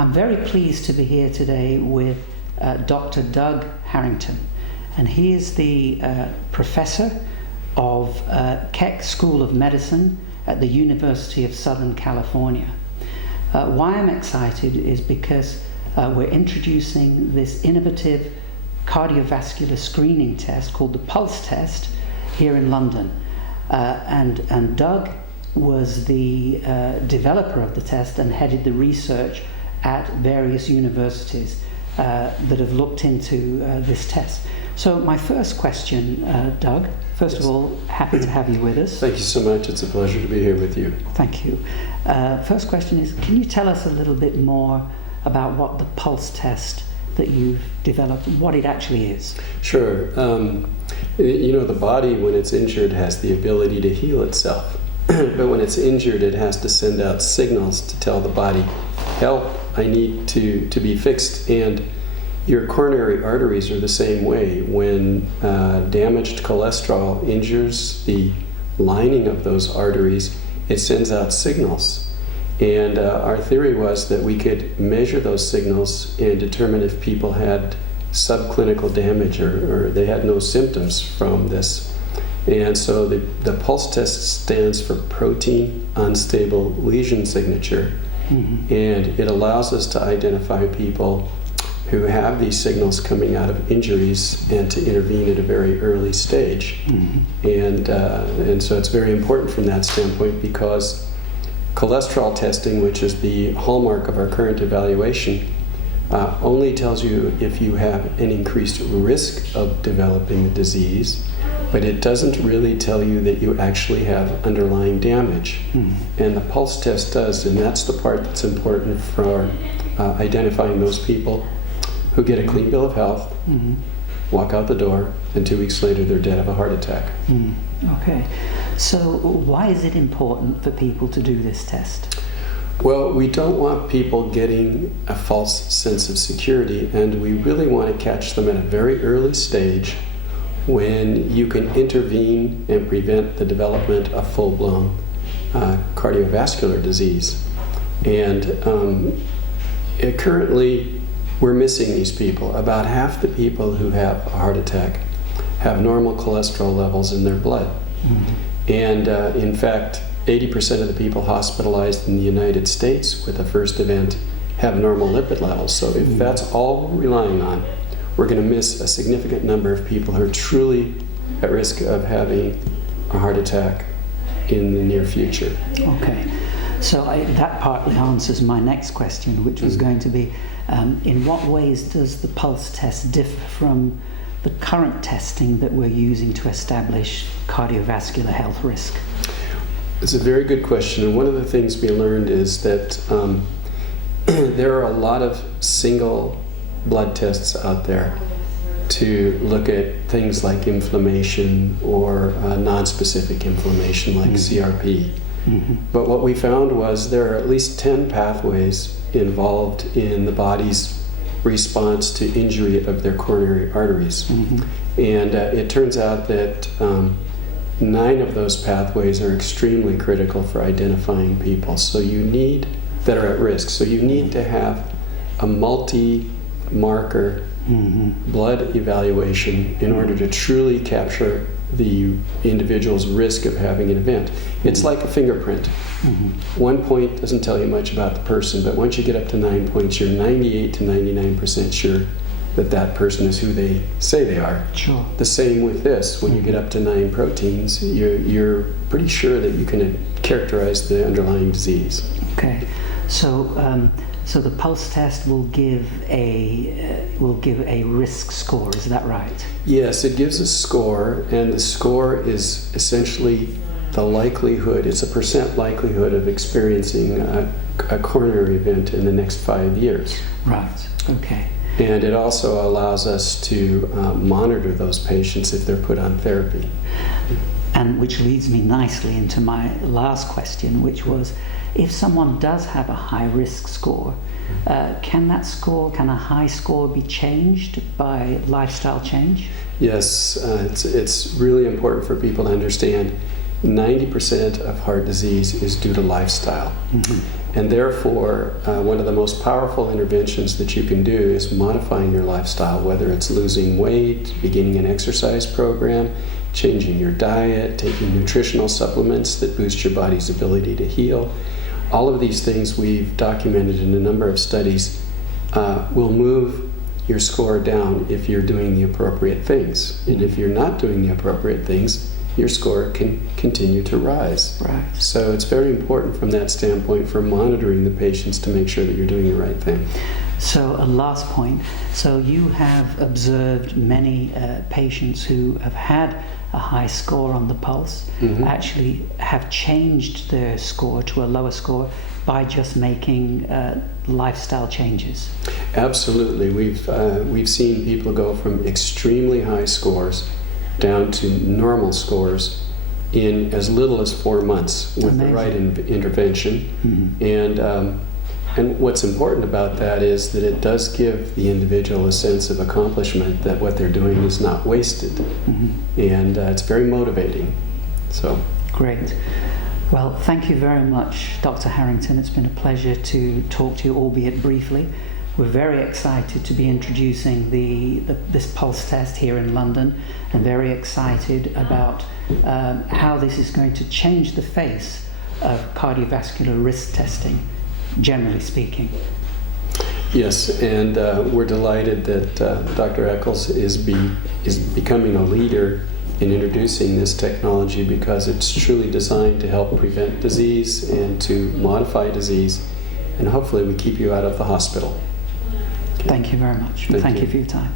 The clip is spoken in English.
I'm very pleased to be here today with Dr. Doug Harrington, and he is the professor of Keck School of Medicine at the University of Southern California. Why I'm excited is because we're introducing this innovative cardiovascular screening test called the Pulse test here in London. And Doug was the developer of the test and headed the research at various universities that have looked into this test. So my first question, Doug, first of all, happy to have you with us. Thank you so much. It's a pleasure to be here with you. Thank you. First question is, can you tell us a little bit more about what the Pulse test that you've developed, what it actually is? Sure. The body, when it's injured, has the ability to heal itself. But when it's injured, it has to send out signals to tell the body, help, I need to be fixed. And your coronary arteries are the same way. When damaged cholesterol injures the lining of those arteries, it sends out signals. And our theory was that we could measure those signals and determine if people had subclinical damage or they had no symptoms from this. And so the Pulse test stands for Protein Unstable Lesion Signature. Mm-hmm. And it allows us to identify people who have these signals coming out of injuries and to intervene at a very early stage. Mm-hmm. And so it's very important from that standpoint, because cholesterol testing, which is the hallmark of our current evaluation, only tells you if you have an increased risk of developing the disease, but it doesn't really tell you that you actually have underlying damage. And the Pulse test does, and that's the part that's important for identifying those people who get a clean bill of health, walk out the door, and 2 weeks later they're dead of a heart attack. Okay. So why is it important for people to do this test? Well, we don't want people getting a false sense of security, and we really want to catch them at a very early stage when you can intervene and prevent the development of full-blown cardiovascular disease. And currently, we're missing these people. About half the people who have a heart attack have normal cholesterol levels in their blood. And in fact, 80% of the people hospitalized in the United States with a first event have normal lipid levels. So if that's all we're relying on, we're going to miss a significant number of people who are truly at risk of having a heart attack in the near future. Okay. So that partly answers my next question, which was going to be, in what ways does the Pulse test differ from the current testing that we're using to establish cardiovascular health risk? It's a very good question, and one of the things we learned is that there are a lot of single blood tests out there to look at things like inflammation or non-specific inflammation like CRP. But what we found was there are at least 10 pathways involved in the body's response to injury of their coronary arteries. And it turns out that 9 of those pathways are extremely critical for identifying people that are at risk. So you need to have a multi-marker blood evaluation in order to truly capture the individual's risk of having an event. It's like a fingerprint. 1 point doesn't tell you much about the person, but once you get up to 9 points, you're 98 to 99% sure that person is who they say they are. Sure. The same with this. When you get up to 9 proteins, you're pretty sure that you can characterize the underlying disease. Okay. So the Pulse test will give a risk score. Is that right? Yes, it gives a score, and the score is essentially the likelihood. It's a percent likelihood of experiencing a coronary event in the next 5 years. Right. Okay. And it also allows us to monitor those patients if they're put on therapy. And which leads me nicely into my last question, which was, if someone does have a high risk score, can a high score be changed by lifestyle change? Yes, it's really important for people to understand 90% of heart disease is due to lifestyle. And therefore, one of the most powerful interventions that you can do is modifying your lifestyle, whether it's losing weight, beginning an exercise program, changing your diet, taking nutritional supplements that boost your body's ability to heal. All of these things we've documented in a number of studies will move your score down if you're doing the appropriate things. And if you're not doing the appropriate things, your score can continue to rise. Right. So it's very important from that standpoint for monitoring the patients to make sure that you're doing the right thing. So a last point. So you have observed many patients who have had a high score on the pulse, actually have changed their score to a lower score by just making lifestyle changes. Absolutely. We've seen people go from extremely high scores down to normal scores in as little as 4 months with the right intervention. And what's important about that is that it does give the individual a sense of accomplishment, that what they're doing is not wasted. And it's very motivating. So great. Well, thank you very much, Dr. Harrington. It's been a pleasure to talk to you, albeit briefly. We're very excited to be introducing this pulse test here in London, and very excited about how this is going to change the face of cardiovascular risk testing, generally speaking. yes, and we're delighted that Dr. Eccles is becoming a leader in introducing this technology, because it's truly designed to help prevent disease and to modify disease, and hopefully we keep you out of the hospital. Thank you very much. Thank you for your time.